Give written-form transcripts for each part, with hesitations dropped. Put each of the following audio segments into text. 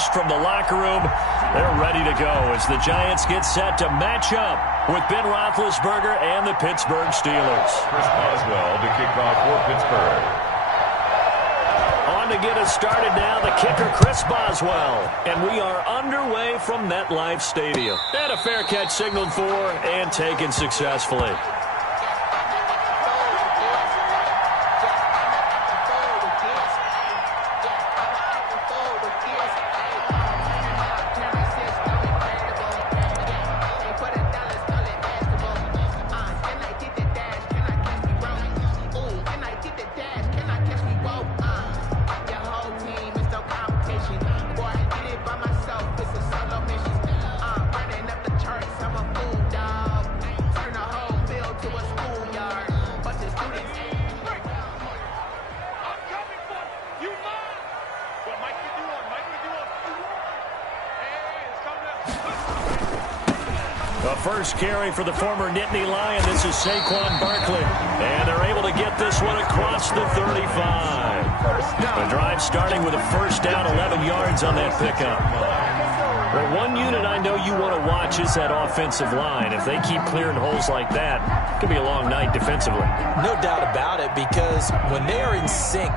burst from the locker room. They're ready to go as the Giants get set to match up with Ben Roethlisberger and the Pittsburgh Steelers. Chris Boswell to kick off for Pittsburgh. On to get us started now, the kicker, Chris Boswell. And we are underway from MetLife Stadium. And a fair catch signaled for and taken successfully. The first carry for the former Nittany Lion. This is Saquon Barkley. And they're able to get this one across the 35. The drive starting with a first down, 11 yards on that pickup. Well, one unit I know you want to watch is that offensive line. If they keep clearing holes like that, it could be a long night defensively. No doubt about it, because when they are in sync,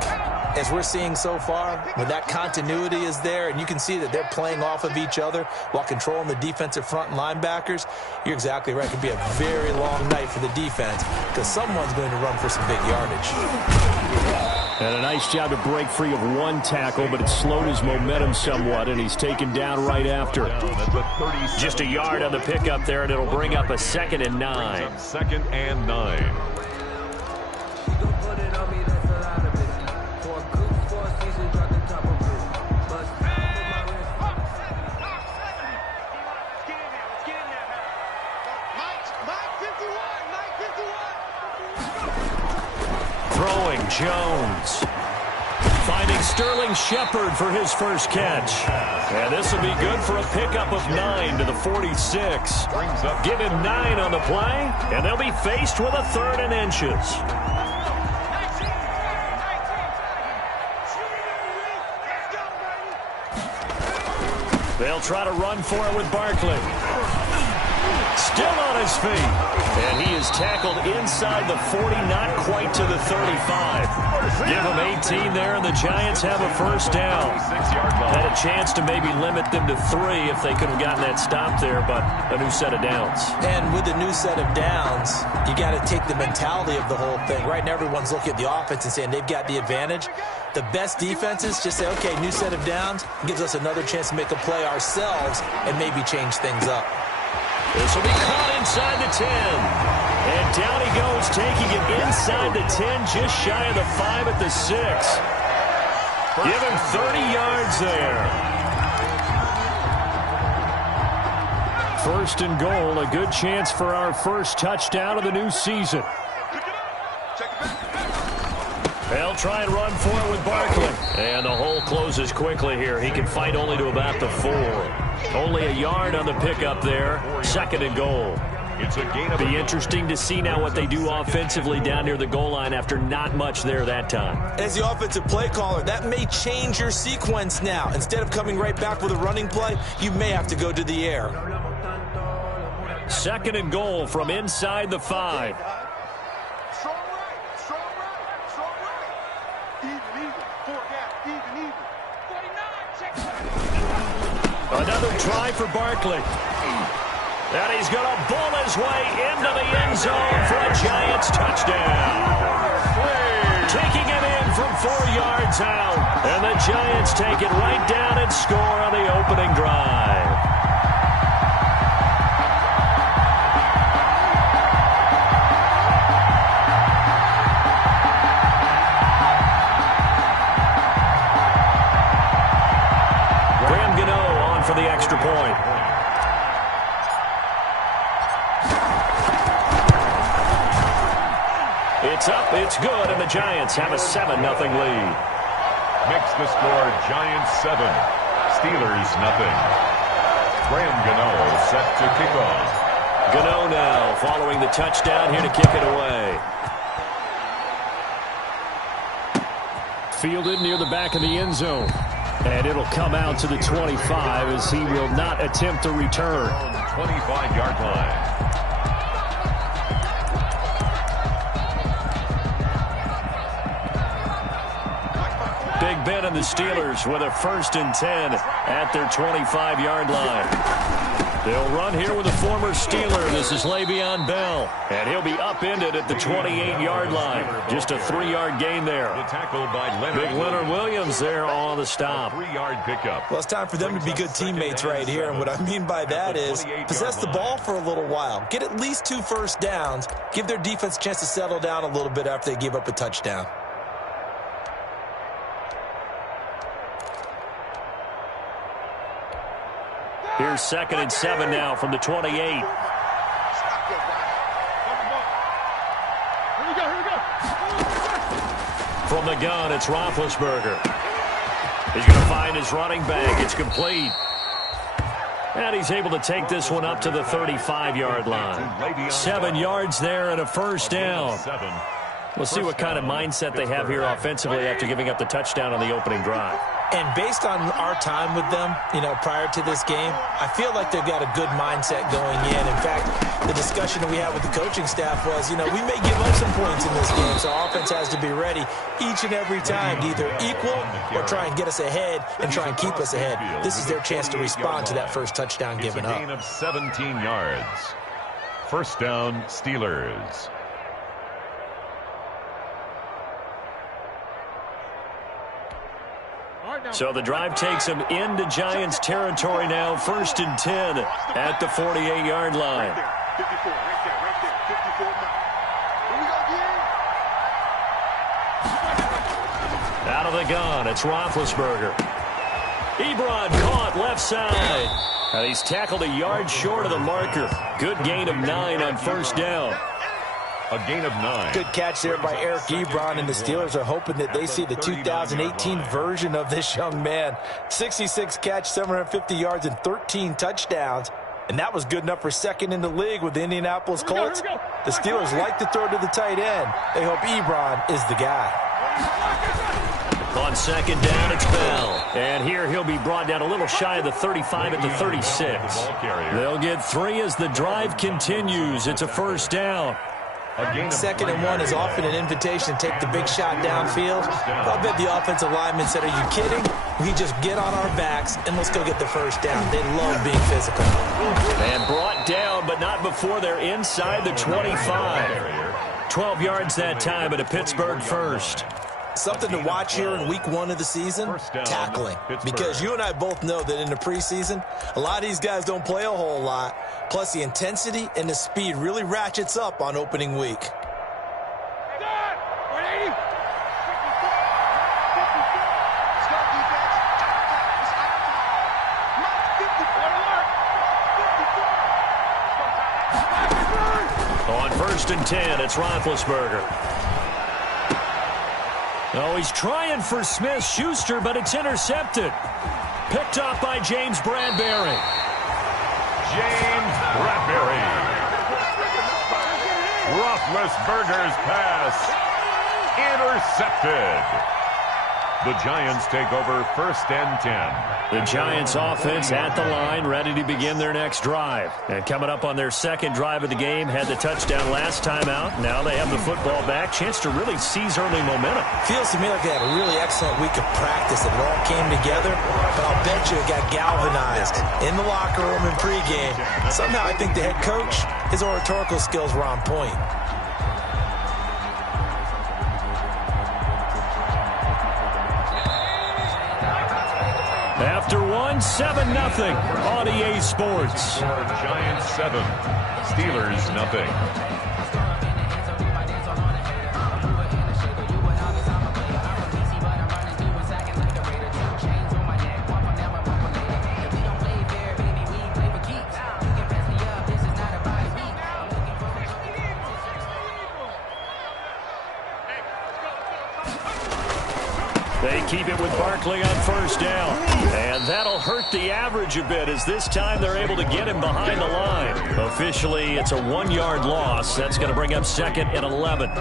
as we're seeing so far, when that continuity is there and you can see that they're playing off of each other while controlling the defensive front and linebackers, you're exactly right. It could be a very long night for the defense because someone's going to run for some big yardage. And a nice job to break free of one tackle, but it slowed his momentum somewhat, and he's taken down right after. Just a yard on the pickup there, and it'll bring up a 2nd and 9. 2nd and 9. Throwing Jones. Finding Sterling Shepard for his first catch. And this will be good for a pickup of 9 to the 46. Give him 9 on the play, and they'll be faced with a 3rd and inches. They'll try to run for it with Barkley. Still on his feet. And he is tackled inside the 40, not quite to the 35. Give him 18 there, and the Giants have a first down. Had a chance to maybe limit them to 3 if they could have gotten that stop there, but a new set of downs. And with the new set of downs, you got to take the mentality of the whole thing. Right now, everyone's looking at the offense and saying they've got the advantage. The best defenses just say, okay, new set of downs, gives us another chance to make a play ourselves and maybe change things up. This will be caught inside the 10. And down he goes, taking it inside the 10, just shy of the 5 at the 6. Give him 30 yards there. 1st and goal, a good chance for our first touchdown of the new season. They'll try and run for it with Barkley. And the hole closes quickly here. He can fight only to about the 4. Only a yard on the pickup there. 2nd and goal. It'll be interesting to see now what they do offensively down near the goal line after not much there that time. As the offensive play caller, that may change your sequence now. Instead of coming right back with a running play, you may have to go to the air. 2nd and goal from inside the 5. Another try for Barkley. And he's going to bull his way into the end zone for a Giants touchdown. Taking it in from 4 yards out. And the Giants take it right down and score on the opening drive. For the extra point. It's up, it's good, and the Giants have a 7-0 lead. Makes the score Giants 7, Steelers 0. Graham Gano set to kick off. Gano now following the touchdown here to kick it away. Fielded near the back of the end zone. And it'll come out to the 25 as he will not attempt a return. 25-yard line. Big Ben and the Steelers with a 1st and 10 at their 25-yard line. They'll run here with a former Steeler. This is Le'Veon Bell. And he'll be upended at the 28-yard line. Just a 3-yard gain there. The tackle by Leonard. Big Leonard Williams there on the stop. 3-yard pickup. Well, it's time for them to be good teammates right here. And what I mean by that is possess the ball for a little while. Get at least 2 first downs. Give their defense a chance to settle down a little bit after they give up a touchdown. Here's 2nd and 7 now from the 28. From the gun, it's Roethlisberger. He's going to find his running back. It's complete. And he's able to take this one up to the 35-yard line. 7 yards there and a 1st down. We'll see what kind of mindset they have here offensively after giving up the touchdown on the opening drive. And based on our time with them, prior to this game, I feel like they've got a good mindset going in. In fact, the discussion that we had with the coaching staff was, we may give up some points in this game, so our offense has to be ready each and every time to either equal or try and get us ahead and try and keep us ahead. This is their chance to respond to that first touchdown given up. It's a gain of 17 yards. 1st down, Steelers. So the drive takes him into Giants territory now. 1st and 10 at the 48-yard line. Out of the gun, it's Roethlisberger. Ebron caught left side. And he's tackled a yard short of the marker. Good gain of 9 on 1st down. A gain of 9. Good catch there by Eric Ebron, and the Steelers are hoping that they see the 2018 version of this young man. 66 catch, 750 yards, and 13 touchdowns. And that was good enough for 2nd in the league with the Indianapolis Colts. The Steelers like to throw to the tight end. They hope Ebron is the guy. On 2nd down, it's Bell. And here he'll be brought down a little shy of the 35 at the 36. They'll get 3 as the drive continues. It's a 1st down. 2nd and 1 is often an invitation to take the big shot downfield. I'll bet the offensive lineman said, are you kidding? We just get on our backs and let's go get the 1st down. They love being physical. And brought down, but not before they're inside the 25. 12 yards that time at a Pittsburgh 1st. Something to watch here in week 1 of the season, tackling. Because you and I both know that in the preseason, a lot of these guys don't play a whole lot. Plus, the intensity and the speed really ratchets up on opening week. On 1st and 10, it's Roethlisberger. Oh, he's trying for Smith-Schuster, but it's intercepted. Picked up by James Bradbury. James Bradbury. Roethlisberger's pass intercepted. The Giants take over 1st and 10. The Giants offense at the line, ready to begin their next drive. And coming up on their 2nd drive of the game, had the touchdown last time out. Now they have the football back. Chance to really seize early momentum. Feels to me like they had a really excellent week of practice and it all came together. But I'll bet you it got galvanized in the locker room in pregame. Somehow I think the head coach, his oratorical skills were on point. After 1, 7-0 on EA Sports. Giants 7, Steelers nothing. They keep it with Barkley on first down. And that'll hurt the average a bit as this time they're able to get him behind the line. Officially, it's a 1-yard loss. That's going to bring up 2nd and 11.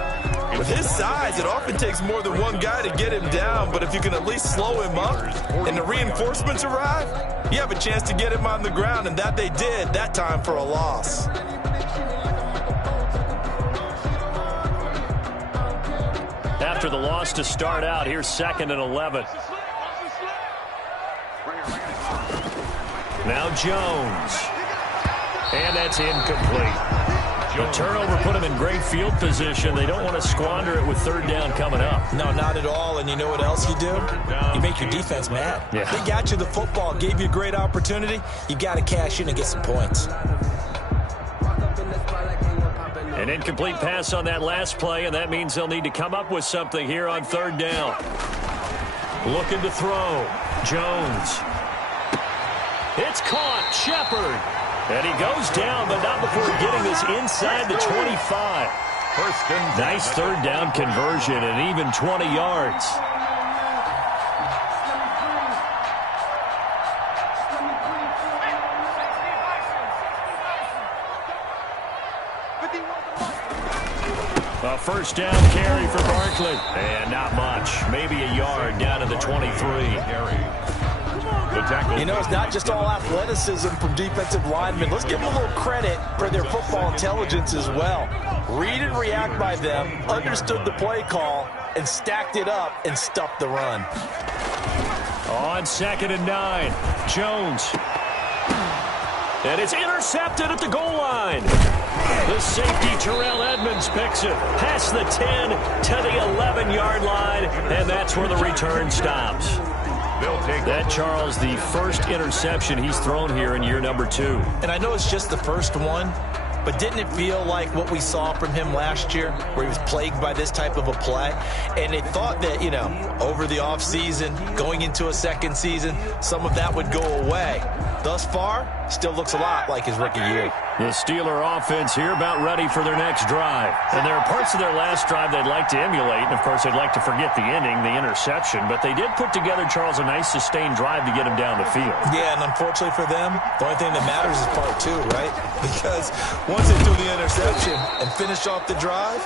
With his size, it often takes more than one guy to get him down, but if you can at least slow him up and the reinforcements arrive, you have a chance to get him on the ground, and that they did that time for a loss. After the loss to start out, here's 2nd and 11. Now Jones. And that's incomplete. The turnover put him in great field position. They don't want to squander it with 3rd down coming up. No, not at all. And you know what else you do? You make your defense mad. Yeah. They got you the football, gave you a great opportunity. You got to cash in and get some points. An incomplete pass on that last play, and that means they'll need to come up with something here on 3rd down. Looking to throw. Jones. It's caught. Shepard. And he goes down, but not before getting this inside the 25. Nice 3rd down conversion and even 20 yards. A 1st down carry for Barkley. And not much. Maybe a yard down to the 23. You know, it's not just all athleticism from defensive linemen. Let's give them a little credit for their football intelligence as well. Read and react by them, understood the play call, and stacked it up and stuffed the run. On 2nd and 9, Jones. And it's intercepted at the goal line. The safety, Terrell Edmonds, picks it past the 10 to the 11-yard line, and that's where the return stops. That, Charles, the first interception he's thrown here in year number 2. And I know it's just the first one, but didn't it feel like what we saw from him last year, where he was plagued by this type of a play? And they thought that, you know, over the offseason, going into a second season, some of that would go away. Thus far, still looks a lot like his rookie year. The Steeler offense here about ready for their next drive. And there are parts of their last drive they'd like to emulate. And, of course, they'd like to forget the ending, the interception. But they did put together, Charles, a nice sustained drive to get him down the field. Yeah, and unfortunately for them, the only thing that matters is part 2, right? Because once they do the interception and finish off the drive,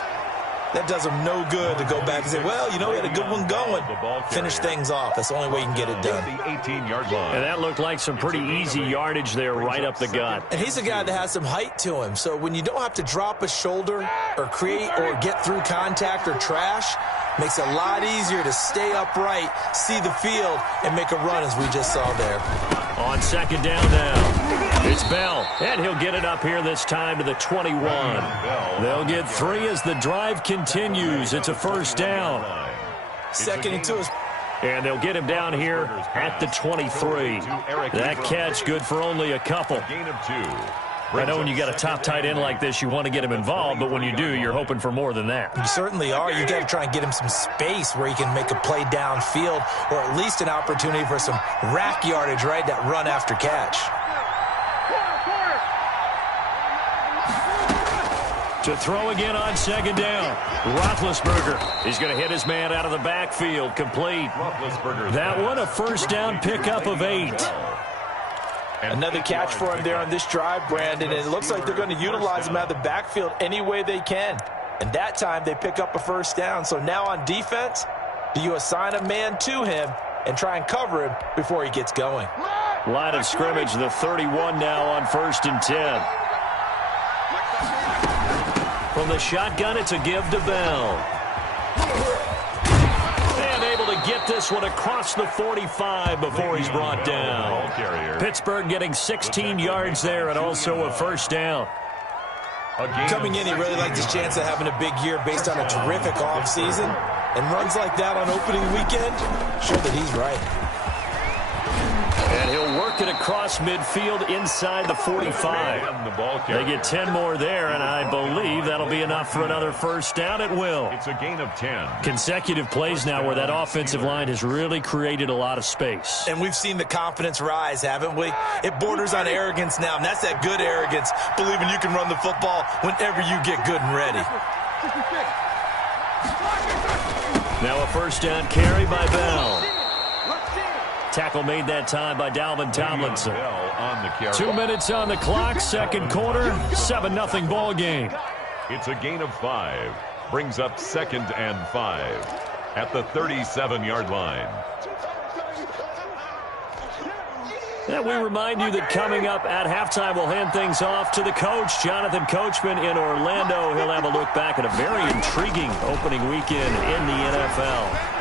that does them no good to go back and say, well, you know, we had a good one going. Finish things off. That's the only way you can get it done. And that looked like some pretty easy yardage there right up the gut. And he's a guy that has some height to him. So when you don't have to drop a shoulder or create or get through contact or trash, makes it a lot easier to stay upright, see the field, and make a run as we just saw there. On 2nd down now, it's Bell, and he'll get it up here this time to the 21. They'll get 3 as the drive continues. It's a 1st down. 2nd and 2 is... And they'll get him down here at the 23. That catch good for only a couple. I know when you got a top tight end like this, you want to get him involved, but when you do, you're hoping for more than that. You certainly are. You got to try and get him some space where he can make a play downfield, or at least an opportunity for some rack yardage, right? That run after catch. To throw again on 2nd down. Roethlisberger. He's going to hit his man out of the backfield. Complete. That one, a 1st down pickup of 8. Another catch for him there on this drive, Brandon, and it looks like they're going to utilize him out of the backfield any way they can. And that time they pick up a 1st down. So now on defense, do you assign a man to him and try and cover him before he gets going? Line of scrimmage, the 31 now on 1st and 10. From the shotgun, it's a give to Bell. And able to get this one across the 45 before he's brought down. Pittsburgh getting 16 yards there and also a 1st down. Coming in, he really liked his chance of having a big year based on a terrific offseason. And runs like that on opening weekend, show that he's right. And he'll work it across midfield inside the 45. They get 10 more there, and I believe that'll be enough for another 1st down. It will. It's a gain of 10. Consecutive plays now where that offensive line has really created a lot of space. And we've seen the confidence rise, haven't we? It borders on arrogance now, and that's that good arrogance, believing you can run the football whenever you get good and ready. Now a 1st down carry by Bell. Tackle made that time by Dalvin Tomlinson. On the carry. 2 minutes on the clock, second quarter, 7-0 ball game. It's a gain of 5. Brings up 2nd and 5 at the 37-yard line. And we remind you that coming up at halftime, we'll hand things off to the coach, Jonathan Coachman in Orlando. He'll have a look back at a very intriguing opening weekend in the NFL.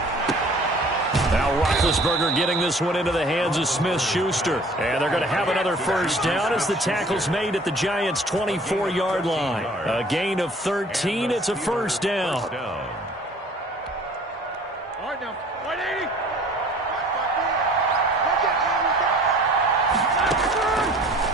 Now Roethlisberger getting this one into the hands of Smith-Schuster. And they're going to have another first down as the tackle's made at the Giants' 24-yard line. A gain of 13. It's a first down. All right, now, 180.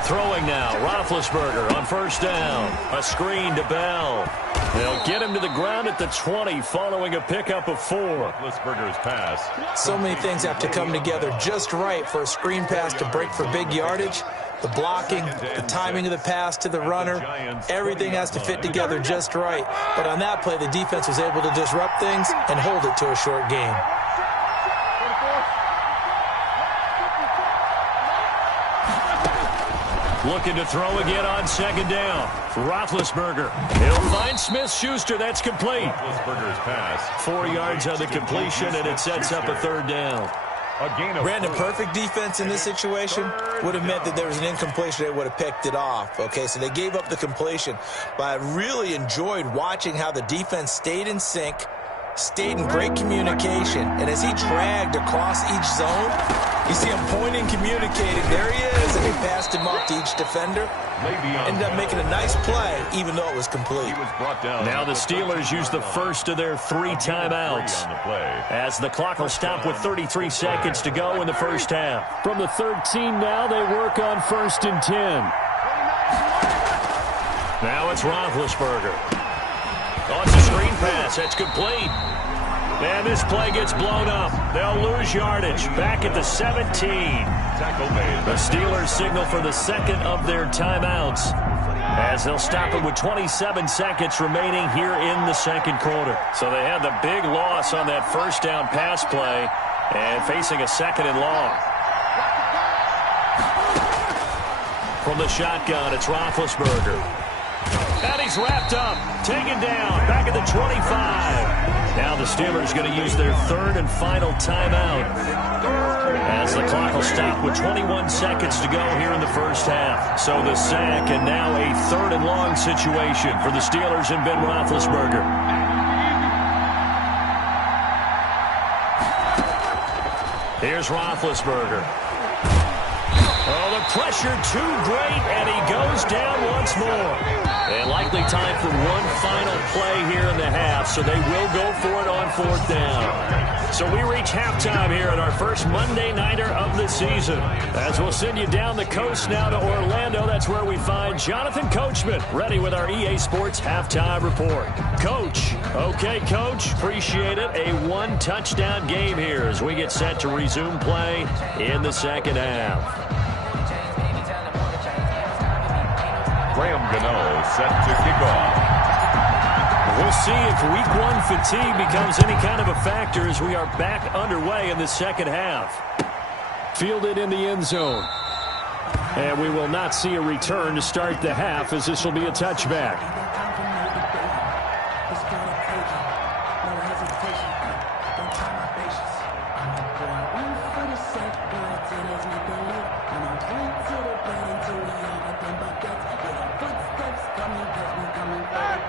Throwing now, Roethlisberger on first down. A screen to Bell. They'll get him to the ground at the 20 following a pickup of 4. Roethlisberger's pass. So many things have to come together just right for a screen pass to break for big yardage. The blocking, the timing of the pass to the runner, everything has to fit together just right. But on that play, the defense was able to disrupt things and hold it to a short game. Looking to throw again on second down. Roethlisberger. He'll find Smith-Schuster. That's complete. Roethlisberger's pass. 4 yards on the completion, and it sets up a third down. Brandon, perfect defense in this situation would have meant that there was an incompletion. They would have picked it off. Okay, so they gave up the completion. But I really enjoyed watching how the defense stayed in sync, stayed in great communication. And as he dragged across each zone, you see him pointing, communicating. There he is, and he passed him off to each defender. Ended up making a nice play, even though it was complete. Now the Steelers use the first of their 3 timeouts, as the clock will stop with 33 seconds to go in the first half. From the 13 now, they work on 1st and 10. Now it's Roethlisberger. Oh, it's a screen pass. That's complete. And this play gets blown up. They'll lose yardage. Back at the 17. The Steelers signal for the second of their timeouts, as they'll stop it with 27 seconds remaining here in the second quarter. So they had the big loss on that first down pass play and facing a 2nd and long. From the shotgun, it's Roethlisberger. And he's wrapped up, taken down, back at the 25. Now the Steelers going to use their 3rd and final timeout, as the clock will stop with 21 seconds to go here in the first half. So the sack, and now a 3rd and long situation for the Steelers and Ben Roethlisberger. Here's Roethlisberger. Oh, the pressure too great, and he goes down once more. And likely time for one final play here in the half, so they will go for it on 4th down. So we reach halftime here at our first Monday Nighter of the season, as we'll send you down the coast now to Orlando. That's where we find Jonathan Coachman, ready with our EA Sports Halftime Report. Coach. Okay, Coach. Appreciate it. A 1-touchdown game here as we get set to resume play in the second half. Graham Gano set to kick off. We'll see if week 1 fatigue becomes any kind of a factor as we are back underway in the second half. Fielded in the end zone. And we will not see a return to start the half, as this will be a touchback.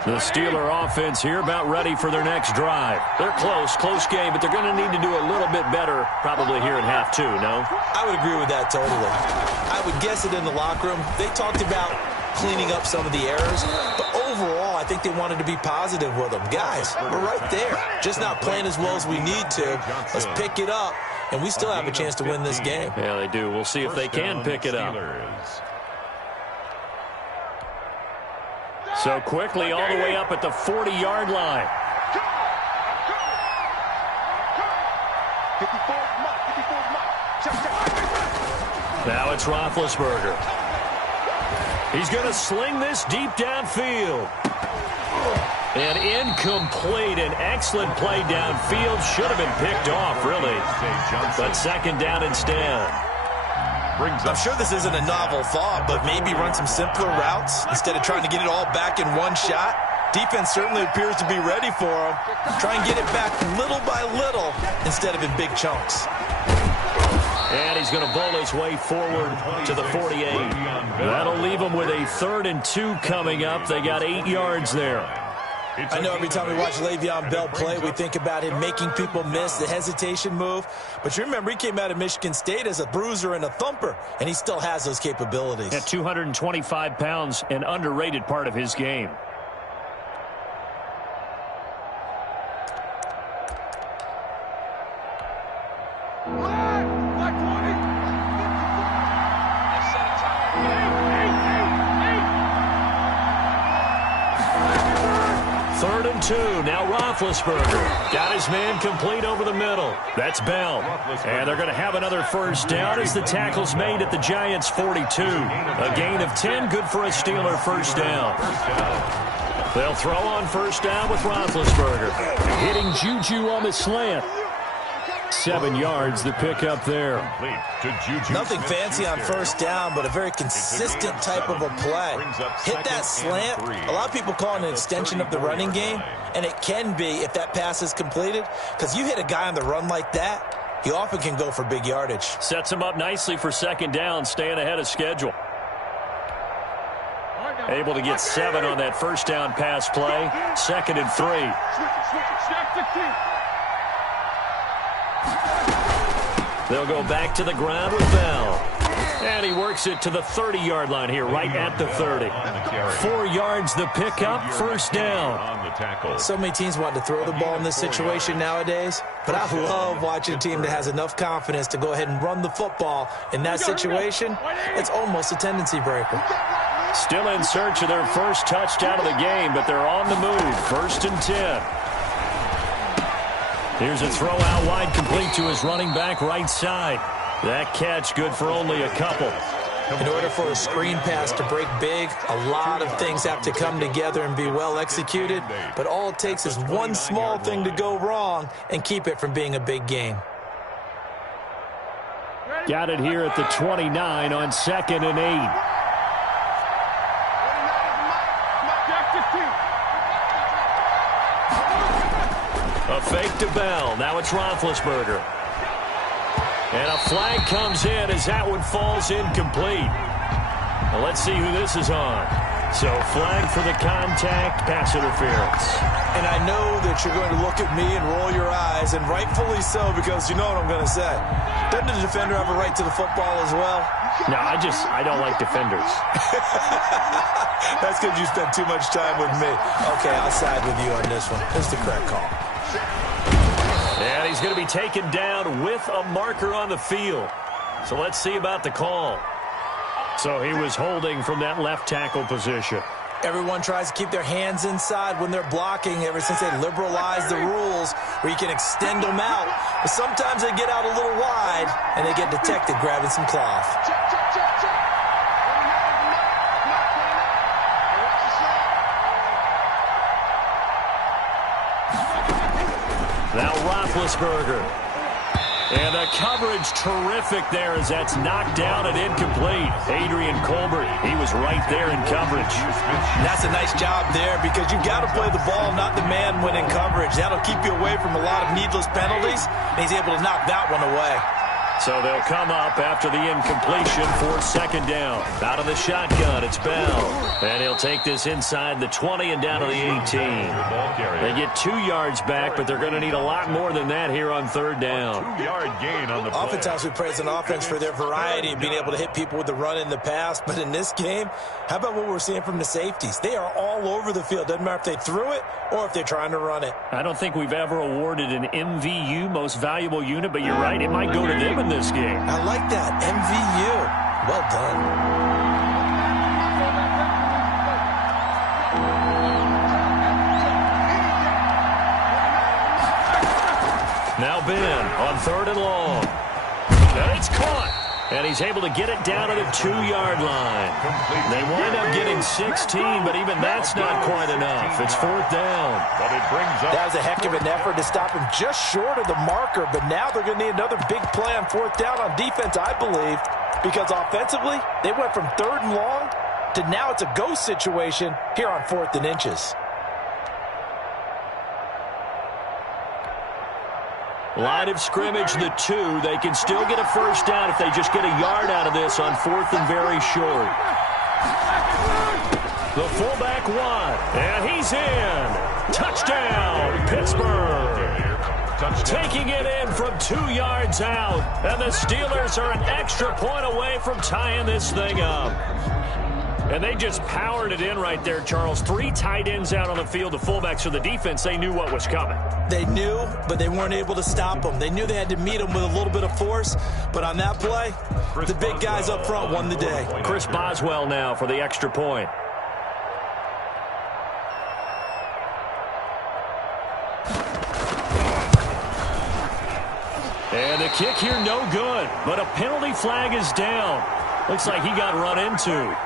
The Steeler offense here about ready for their next drive. They're close game, but they're going to need to do a little bit better probably here in half 2, no? I would agree with that totally. I would guess it in the locker room. They talked about cleaning up some of the errors, but overall, I think they wanted to be positive with them. Guys, we're right there. Just not playing as well as we need to. Let's pick it up, and we still have a chance to win this game. Yeah, they do. We'll see if they can pick it up. So quickly all the way up at the 40-yard line. Now it's Roethlisberger. He's going to sling this deep downfield. And incomplete. An excellent play downfield. Should have been picked off, really. But second down instead. I'm sure this isn't a novel thought, but maybe run some simpler routes instead of trying to get it all back in one shot. Defense certainly appears to be ready for him. Try and get it back little by little instead of in big chunks. And he's going to bowl his way forward to the 48. That'll leave him with a 3rd and 2 coming up. They got 8 yards there. I know every time we watch Le'Veon Bell play, we think about him making people miss the hesitation move. But you remember, he came out of Michigan State as a bruiser and a thumper, and he still has those capabilities. At 225 pounds, an underrated part of his game. Now Roethlisberger got his man complete over the middle. That's Bell. And they're going to have another first down as the tackle's made at the Giants' 42. A gain of 10, good for a Steeler first down. They'll throw on first down with Roethlisberger. Hitting Juju on the slant. 7 yards, the pickup there. Nothing fancy on first down, but a very consistent type of a play. Hit that slant. A lot of people call it an extension of the running game, and it can be if that pass is completed, because you hit a guy on the run like that, he often can go for big yardage. Sets him up nicely for second down, staying ahead of schedule. Able to get 7 on that first down pass play. 2nd and 3. They'll go back to the ground with Bell. And he works it to the 30-yard line here, right at the 30. 4 yards the pickup, first down. So many teams want to throw the ball in this situation nowadays, but I love watching a team that has enough confidence to go ahead and run the football in that situation. It's almost a tendency breaker. Still in search of their first touchdown of the game, but they're on the move. 1st and 10. Here's a throw out wide, complete to his running back right side. That catch good for only a couple. In order for a screen pass to break big, a lot of things have to come together and be well executed. But all it takes is one small thing to go wrong and keep it from being a big game. Got it here at the 29 on 2nd and 8. A fake to Bell. Now it's Roethlisberger. And a flag comes in as that one falls incomplete. Well, let's see who this is on. So flag for the contact, pass interference. And I know that you're going to look at me and roll your eyes, and rightfully so, because you know what I'm going to say. Doesn't the defender have a right to the football as well? No, I don't like defenders. That's because you spend too much time with me. Okay, I'll side with you on this one. It's the correct call. And he's going to be taken down with a marker on the field. So let's see about the call. So he was holding from that left tackle position. Everyone tries to keep their hands inside when they're blocking ever since they liberalized the rules where you can extend them out. But sometimes they get out a little wide and they get detected grabbing some cloth. Now Roethlisberger. And the coverage terrific there as that's knocked down and incomplete. Adrian Colbert, he was right there in coverage. And that's a nice job there because you've got to play the ball, not the man when in coverage. That'll keep you away from a lot of needless penalties, and he's able to knock that one away. So they'll come up after the incompletion for second down. Out of the shotgun, it's Bell. And he'll take this inside the 20 and down to the 18. They get 2 yards back, but they're going to need a lot more than that here on third down. 2-yard gain on the play. Oftentimes we praise an offense for their variety of being able to hit people with the run and the pass. But in this game, how about what we're seeing from the safeties? They are all over the field. Doesn't matter if they threw it or if they're trying to run it. I don't think we've ever awarded an MVU, most valuable unit, but you're right, it might go to them in this game. I like that. MVU. Well done. Now Ben on third and long. And it's caught. And he's able to get it down to the 2-yard line. They wind up getting 16, but even that's not quite enough. It's 4th down. But it brings up... That was a heck of an effort to stop him just short of the marker, but now they're going to need another big play on 4th down on defense, I believe, because offensively, they went from 3rd and long to now it's a go situation here on 4th and inches. Line of scrimmage, the 2. They can still get a first down if they just get a yard out of this on 4th and very short. The fullback won, and he's in. Touchdown, Pittsburgh. Taking it in from 2 yards out, and the Steelers are an extra point away from tying this thing up. And they just powered it in right there, Charles. 3 tight ends out on the field. The fullbacks for the defense, they knew what was coming. They knew, but they weren't able to stop them. They knew they had to meet them with a little bit of force, but on that play, the big guys up front won the day. Chris Boswell now for the extra point. And the kick here, no good, but a penalty flag is down. Looks like he got run into.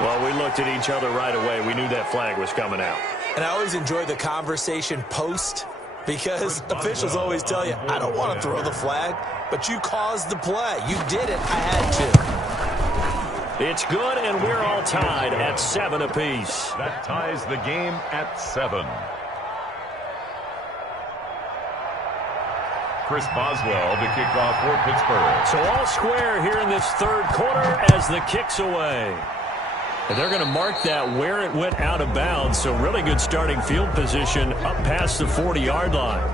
Well, we looked at each other right away. We knew that flag was coming out. And I always enjoy the conversation post because officials always tell you, I don't want to throw the flag, but you caused the play. You did it. I had to. It's good, and we're all tied at 7 apiece. That ties the game at 7. Chris Boswell to kick off for Pittsburgh. So all square here in this 3rd quarter as the kick's away. And they're going to mark that where it went out of bounds. So really good starting field position up past the 40-yard line.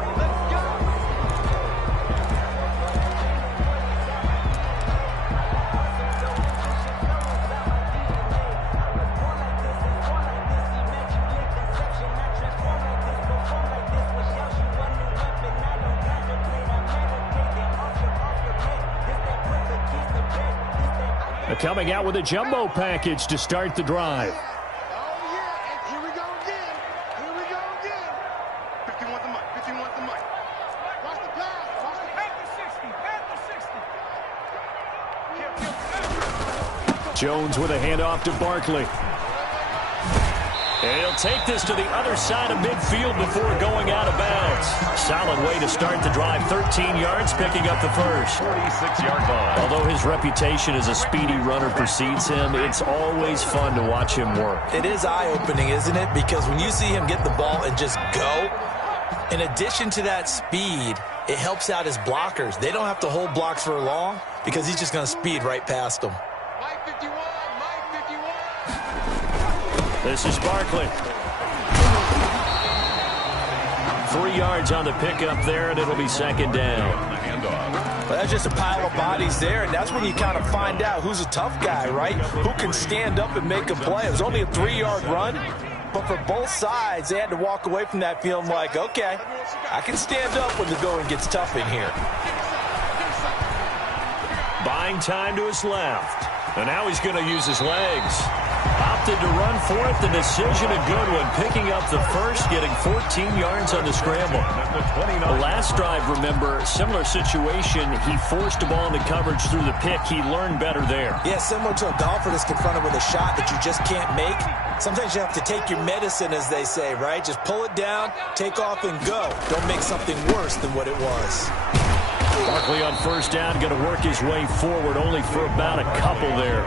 Coming out with a jumbo package to start the drive. Oh, yeah, and here we go again. Here we go again. 50 wants the mic. 50 wants the mic. Watch the pass. Watch the pass. The 60. Pass the 60. Jones with a handoff to Barkley. And he'll take this to the other side of midfield before going out of bounds. Solid way to start the drive. 13 yards, picking up the first. 46-yard line. Although his reputation as a speedy runner precedes him, it's always fun to watch him work. It is eye-opening, isn't it? Because when you see him get the ball and just go, in addition to that speed, it helps out his blockers. They don't have to hold blocks for long because he's just going to speed right past them. Mike 51. Mike 51. This is Barkley. 3 yards on the pickup there, and it'll be 2nd down. Well, that's just a pile of bodies there, and that's when you kind of find out who's a tough guy, right? Who can stand up and make a play. It was only a 3-yard run, but for both sides, they had to walk away from that feeling like, okay, I can stand up when the going gets tough in here. Buying time to his left, and now he's going to use his legs. Opted to run for it. The decision, a good one. Picking up the first, getting 14 yards on the scramble. The last drive, remember, similar situation. He forced the ball into coverage through the pick. He learned better there. Yeah, similar to a golfer that's confronted with a shot that you just can't make. Sometimes you have to take your medicine, as they say, right? Just pull it down, take off, and go. Don't make something worse than what it was. Barkley on first down, going to work his way forward, only for about a couple there.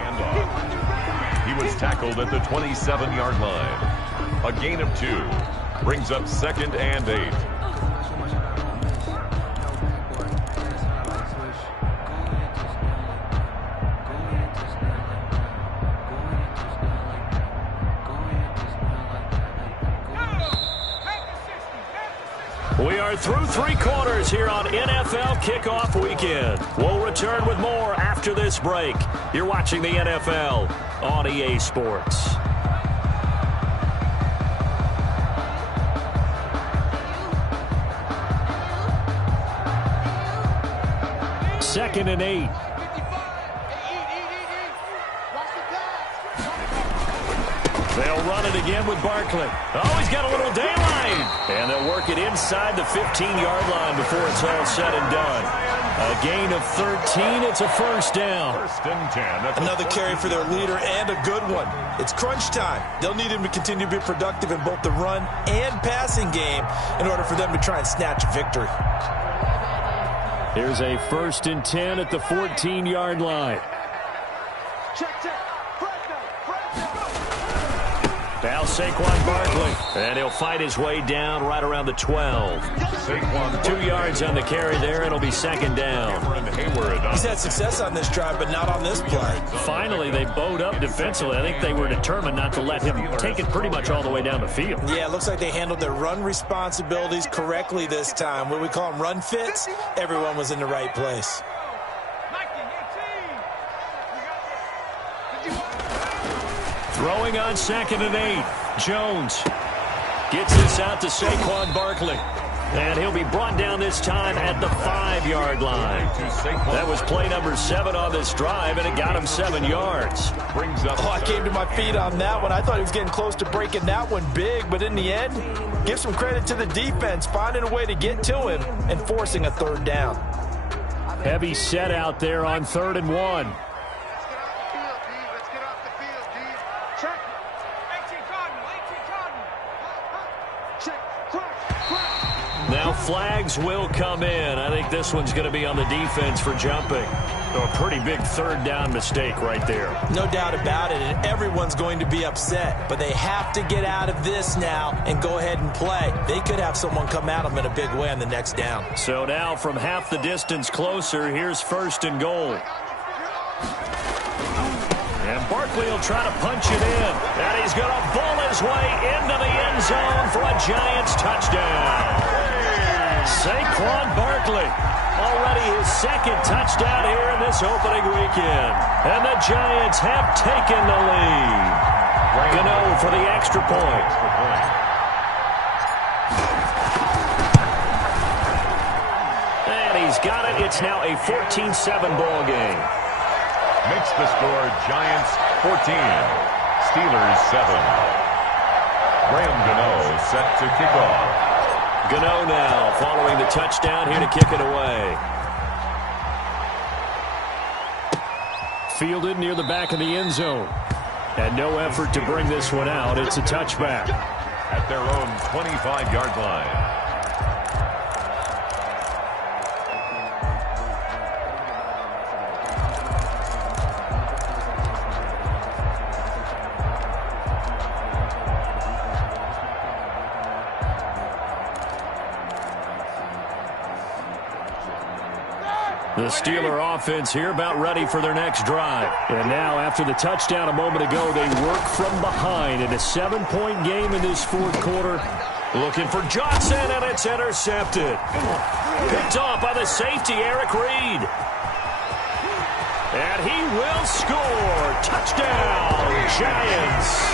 He was tackled at the 27-yard line. A gain of 2 brings up 2nd and 8. We are through 3 quarters here on NFL Kickoff Weekend. We'll return with more after this break. You're watching the NFL on EA Sports. Second and 8. They'll run it again with Barkley. Oh, he's got a little daylight. And they'll work it inside the 15-yard line before it's all said and done. A gain of 13. It's a first down. First and 10. Another carry for their leader and a good one. It's crunch time. They'll need him to continue to be productive in both the run and passing game in order for them to try and snatch a victory. Here's a first and 10 at the 14-yard line. Now Saquon Barkley, and he'll fight his way down right around the 12. Saquon 2 yards on the carry there. It'll be second down. He's had success on this drive, but not on this play. Finally, they bowed up defensively. I think they were determined not to let him take it pretty much all the way down the field. Yeah, it looks like they handled their run responsibilities correctly this time. What we call them run fits, everyone was in the right place. Throwing on 2nd and 8. Jones gets this out to Saquon Barkley. And he'll be brought down this time at the 5-yard line. That was play number 7 on this drive, and it got him 7 yards. Oh, I came to my feet on that one. I thought he was getting close to breaking that one big, but in the end, give some credit to the defense, finding a way to get to him and forcing a third down. Heavy set out there on 3rd and 1. Now flags will come in. I think this one's going to be on the defense for jumping. A pretty big 3rd down mistake right there. No doubt about it, and everyone's going to be upset. But they have to get out of this now and go ahead and play. They could have someone come at them in a big way on the next down. So now from half the distance closer, here's 1st and goal. And Barkley will try to punch it in. And he's going to bull his way into the end zone for a Giants touchdown. Saquon Barkley, already his 2nd touchdown here in this opening weekend. And the Giants have taken the lead. Gano for the extra point. And he's got it. It's now a 14-7 ball game. Makes the score Giants 14, Steelers 7. Graham Gano set to kick off. Gano now following the touchdown here to kick it away. Fielded near the back of the end zone. And no effort to bring this one out. It's a touchback. At their own 25-yard line. The Steeler offense here about ready for their next drive. And now after the touchdown a moment ago, they work from behind in a 7-point game in this 4th quarter. Looking for Johnson, and it's intercepted. Picked off by the safety, Eric Reed. And he will score. Touchdown, Giants.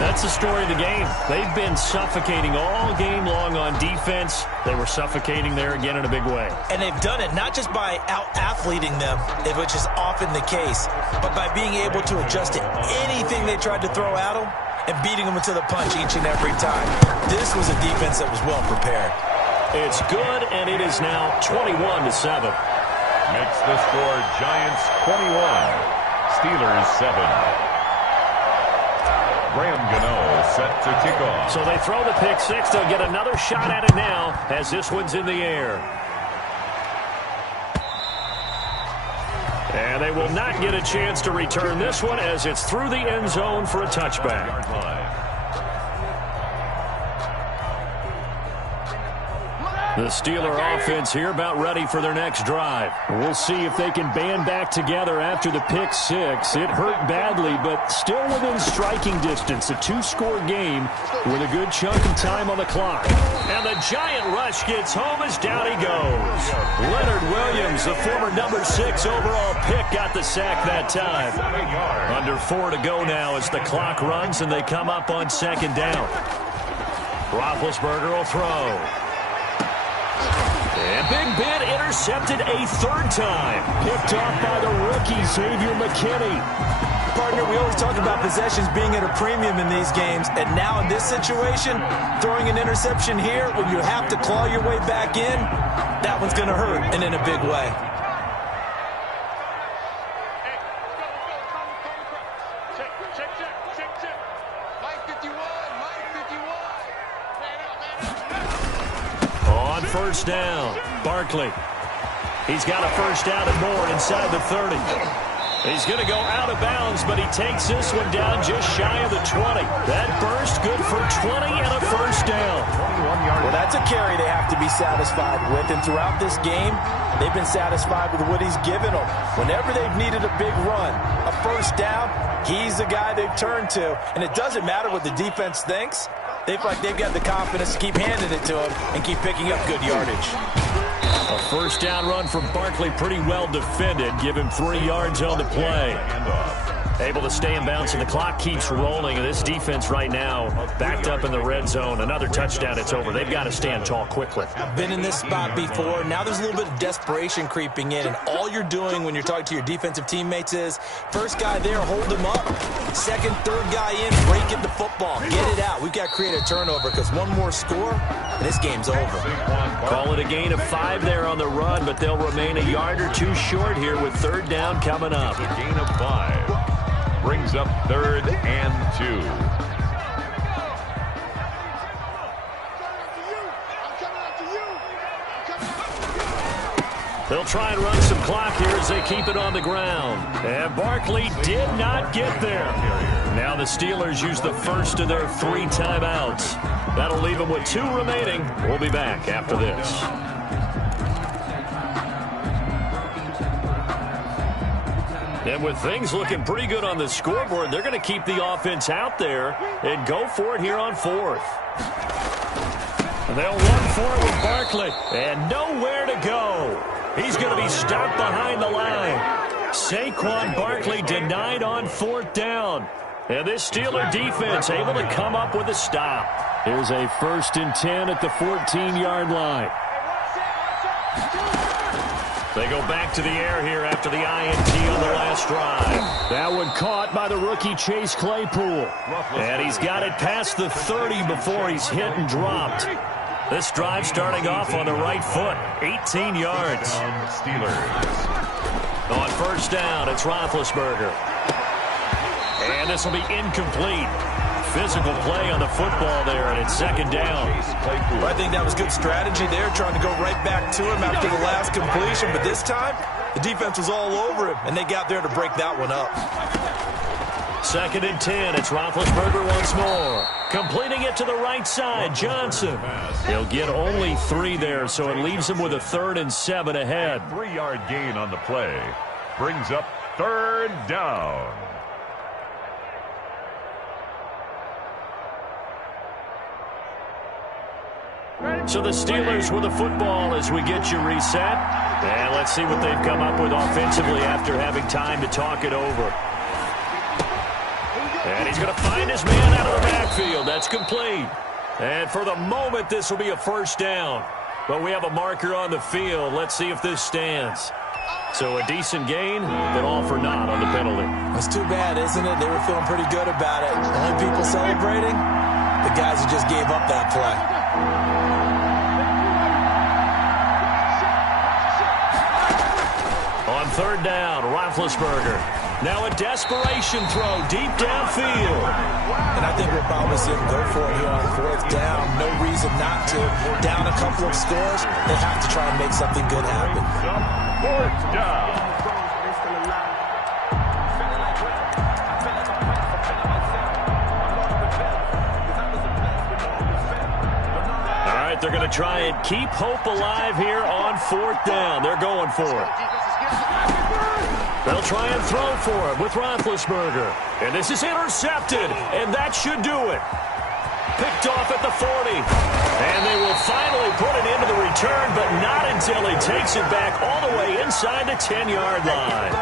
That's the story of the game. They've been suffocating all game long on defense. They were suffocating there again in a big way. And they've done it not just by out-athleting them, which is often the case, but by being able to adjust to anything they tried to throw at them and beating them to the punch each and every time. This was a defense that was well prepared. It's good, and it is now 21-7. Makes the score Giants 21, Steelers 7. Graham Gano set to kick off. So they throw the pick six. They'll get another shot at it now as this one's in the air. And they will not get a chance to return this one as it's through the end zone for a touchback. The Steeler offense here about ready for their next drive. We'll see if they can band back together after the pick six. It hurt badly, but still within striking distance. A 2-score game with a good chunk of time on the clock. And the giant rush gets home as down he goes. Leonard Williams, the former number 6 overall pick, got the sack that time. Under 4 to go now as the clock runs and they come up on second down. Roethlisberger will throw. And Big Ben intercepted a third time. Picked off by the rookie. rookie Xavier McKinney. Partner, we always talk about possessions being at a premium in these games, and now in this situation, throwing an interception here when you have to claw your way back in, that one's going to hurt, and in a big way. On first down, Barkley. He's got a first down and more inside the 30. He's going to go out of bounds, but he takes this one down just shy of the 20. That burst good for 20 and a first down. Well, that's a carry they have to be satisfied with, and throughout this game, they've been satisfied with what he's given them. Whenever they've needed a big run, a first down, he's the guy they've turned to. And it doesn't matter what the defense thinks. They feel like they've got the confidence to keep handing it to him and keep picking up good yardage. A first down run from Barkley, pretty well defended. Give him 3 yards on the play. Able to stay in bounds, and the clock keeps rolling. And this defense right now backed up in the red zone. Another touchdown, it's over. They've got to stand tall quickly. Been in this spot before. Now there's a little bit of desperation creeping in, and all you're doing when you're talking to your defensive teammates is first guy there, hold him up. Second, third guy in, break it the football. Get it out. We've got to create a turnover because one more score, and this game's over. Call it a gain of 5 there on the run, but they'll remain a yard or 2 short here with third down coming up. A gain of 5. Brings up 3rd and 2. They'll try and run some clock here as they keep it on the ground. And Barkley did not get there. Now the Steelers use the first of their 3 timeouts. That'll leave them with 2 remaining. We'll be back after this. And with things looking pretty good on the scoreboard, they're going to keep the offense out there and go for it here on 4th. And they'll run for it with Barkley. And nowhere to go. He's going to be stopped behind the line. Saquon Barkley denied on 4th down. And this Steeler defense able to come up with a stop. Here's a 1st and 10 at the 14-yard line. They go back to the air here after the INT on the last drive. That one caught by the rookie Chase Claypool. And he's got it past the 30 before he's hit and dropped. This drive starting off on the right foot. 18 yards. Steelers. On first down, it's Roethlisberger. And this will be incomplete. Physical play on the football there, and it's 2nd down. I think that was good strategy there, trying to go right back to him after the last completion. But this time, the defense was all over him, and they got there to break that one up. 2nd and 10. It's Roethlisberger once more. Completing it to the right side, Johnson. He'll get only 3 there, so it leaves him with a 3rd and 7 ahead. 3-yard gain on the play. Brings up 3rd down. So the Steelers with the football as we get you reset. And let's see what they've come up with offensively after having time to talk it over. And he's going to find his man out of the backfield. That's complete. And for the moment, this will be a first down. But we have a marker on the field. Let's see if this stands. So a decent gain, but all for naught on the penalty. It's too bad, isn't it? They were feeling pretty good about it. The only people celebrating, the guys who just gave up that play. On 3rd down, Roethlisberger. Now a desperation throw deep downfield. And I think we'll probably see him go for it here on 4th down. No reason not to. Down a couple of scores, they have to try and make something good happen. 4th down. All right, they're going to try and keep hope alive here on 4th down. They're going for it. They'll try and throw for it with Roethlisberger. And this is intercepted, and that should do it. Picked off at the 40. And they will finally put it into the return, but not until he takes it back all the way inside the 10-yard line.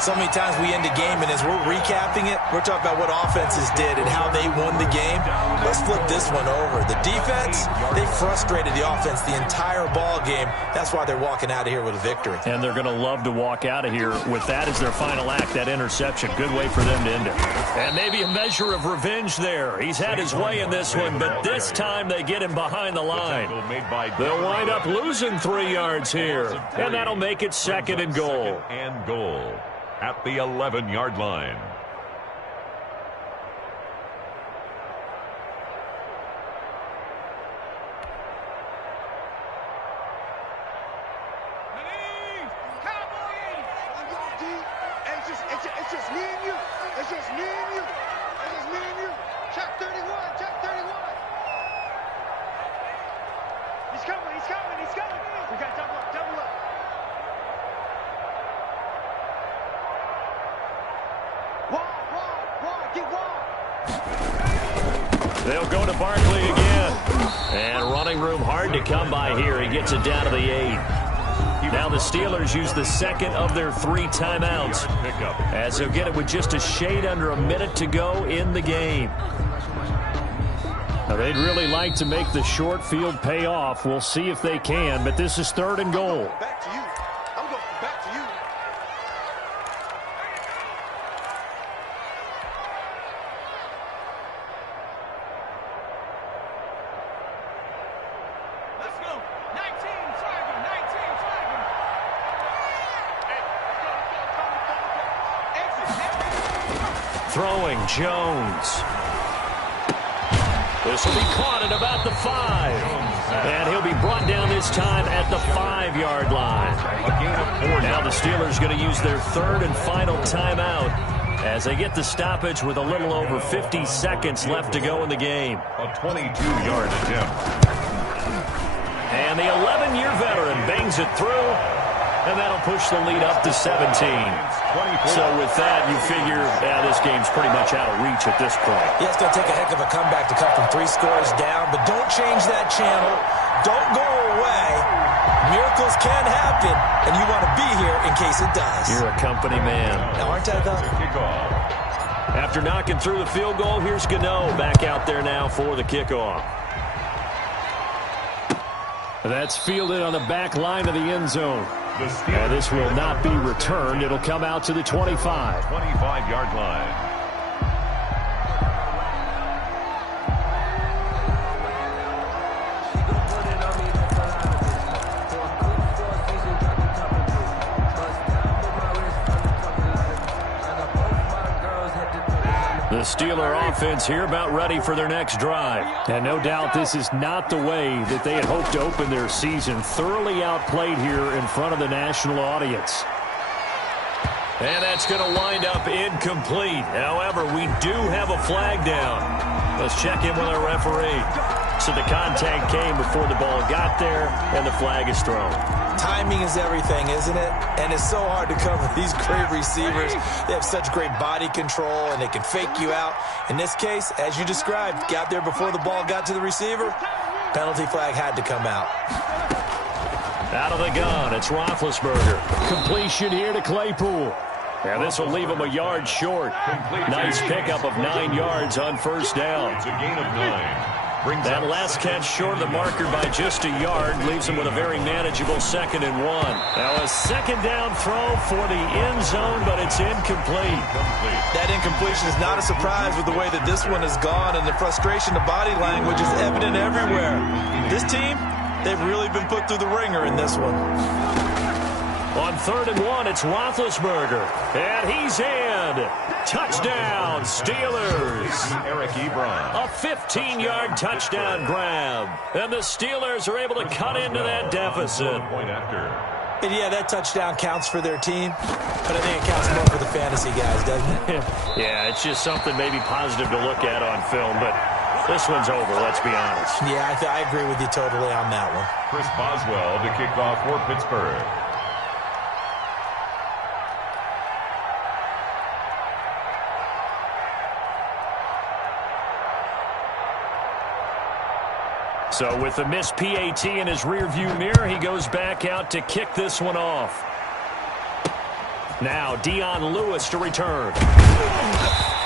So many times we end a game, and as we're recapping it, we're talking about what offenses did and how they won the game. Let's flip this one over. The defense, they frustrated the offense the entire ball game. That's why they're walking out of here with a victory. And they're going to love to walk out of here with that as their final act, that interception. Good way for them to end it. And maybe a measure of revenge there. He's had his way in this one, but this time they get him behind the line. They'll wind up losing 3 yards here, and that'll make it 2nd and goal. And goal at the 11-yard line. It's just me and you. It's just me and you. It's just me and you. Check 31. Check 31. He's coming. He's coming. He's coming. We got double up. Double up. Wall. Get wall. They'll go to Barkley again. And running room hard to come by here. He gets it down to the 8. Now the Steelers use the 2nd of their 3 timeouts, as they'll get it with just a shade under a minute to go in the game. Now they'd really like to make the short field pay off. We'll see if they can, but this is 3rd and goal. Back to you. I'm going back to you. Let's go. 19, Tiger. 19, Tiger. Throwing Jones. This will be caught at about the 5. And he'll be brought down this time at the 5-yard line. Now the Steelers going to use their 3rd and final timeout as they get the stoppage with a little over 50 seconds left to go in the game. A 22-yard attempt. And the 11-year veteran bangs it through, and that'll push the lead up to 17. So with that, you figure this game's pretty much out of reach at this point. Yeah, it's going to take a heck of a comeback to come from 3 scores down, but don't change that channel. Don't go away. Miracles can happen, and you want to be here in case it does. You're a company man. Now, aren't I, though? After knocking through the field goal, here's Gano back out there now for the kickoff. That's fielded on the back line of the end zone. And this will not be returned. It'll come out to the 25. 25-yard line. The Steeler offense here about ready for their next drive. And no doubt this is not the way that they had hoped to open their season. Thoroughly outplayed here in front of the national audience. And that's going to wind up incomplete. However, we do have a flag down. Let's check in with our referee. So the contact came before the ball got there, and the flag is thrown. Timing is everything, isn't it? And it's so hard to cover these great receivers. They have such great body control, and they can fake you out. In this case, as you described, got there before the ball got to the receiver. Penalty flag had to come out. Out of the gun, it's Roethlisberger. Completion here to Claypool. And this will leave him a yard short. Nice pickup of 9 yards on first down. It's a gain of 9. That last catch short of the marker by just a yard leaves him with a very manageable 2nd and 1. Now a 2nd down throw for the end zone, but it's incomplete. That incompletion is not a surprise with the way that this one has gone, and the frustration of body language is evident everywhere. This team, they've really been put through the ringer in this one. On 3rd and 1, it's Roethlisberger. And he's in. Touchdown, Steelers. Eric Ebron. A 15-yard touchdown grab. And the Steelers are able to cut into that deficit. Point after. And yeah, that touchdown counts for their team, but I think it counts more for the fantasy guys, doesn't it? Yeah, it's just something maybe positive to look at on film, but this one's over, let's be honest. Yeah, I agree with you totally on that one. Chris Boswell to kick off for Pittsburgh. So with the missed PAT in his rearview mirror, he goes back out to kick this one off. Now Dion Lewis to return.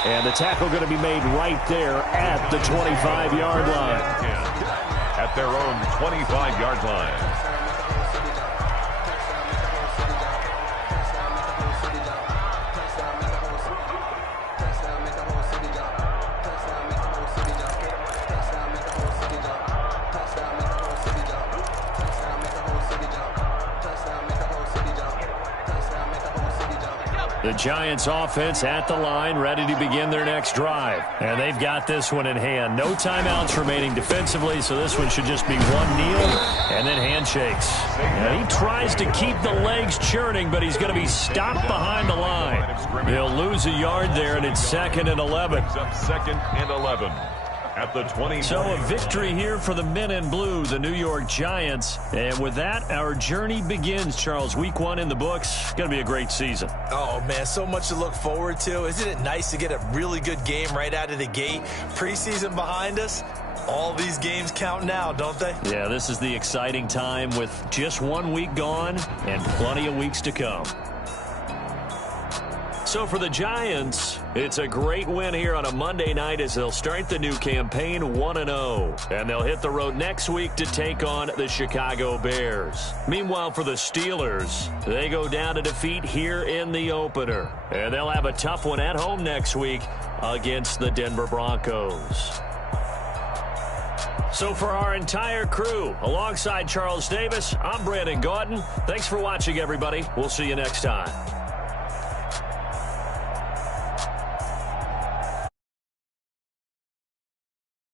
And the tackle going to be made right there at the 25-yard line. At their own 25-yard line. The Giants offense at the line, ready to begin their next drive. And they've got this one in hand. No timeouts remaining defensively, so this one should just be one kneel and then handshakes. And he tries to keep the legs churning, but he's going to be stopped behind the line. He'll lose a yard there, and it's 2nd and 11. Second and 11. At the 20. So a victory here for the men in blue, the New York Giants. And with that, our journey begins, Charles. Week 1 in the books. Going to be a great season. Oh, man, so much to look forward to. Isn't it nice to get a really good game right out of the gate? Preseason behind us. All these games count now, don't they? Yeah, this is the exciting time with just 1 week gone and plenty of weeks to come. So for the Giants, it's a great win here on a Monday night as they'll start the new campaign 1-0. And they'll hit the road next week to take on the Chicago Bears. Meanwhile, for the Steelers, they go down to defeat here in the opener. And they'll have a tough one at home next week against the Denver Broncos. So for our entire crew, alongside Charles Davis, I'm Brandon Gaudin. Thanks for watching, everybody. We'll see you next time.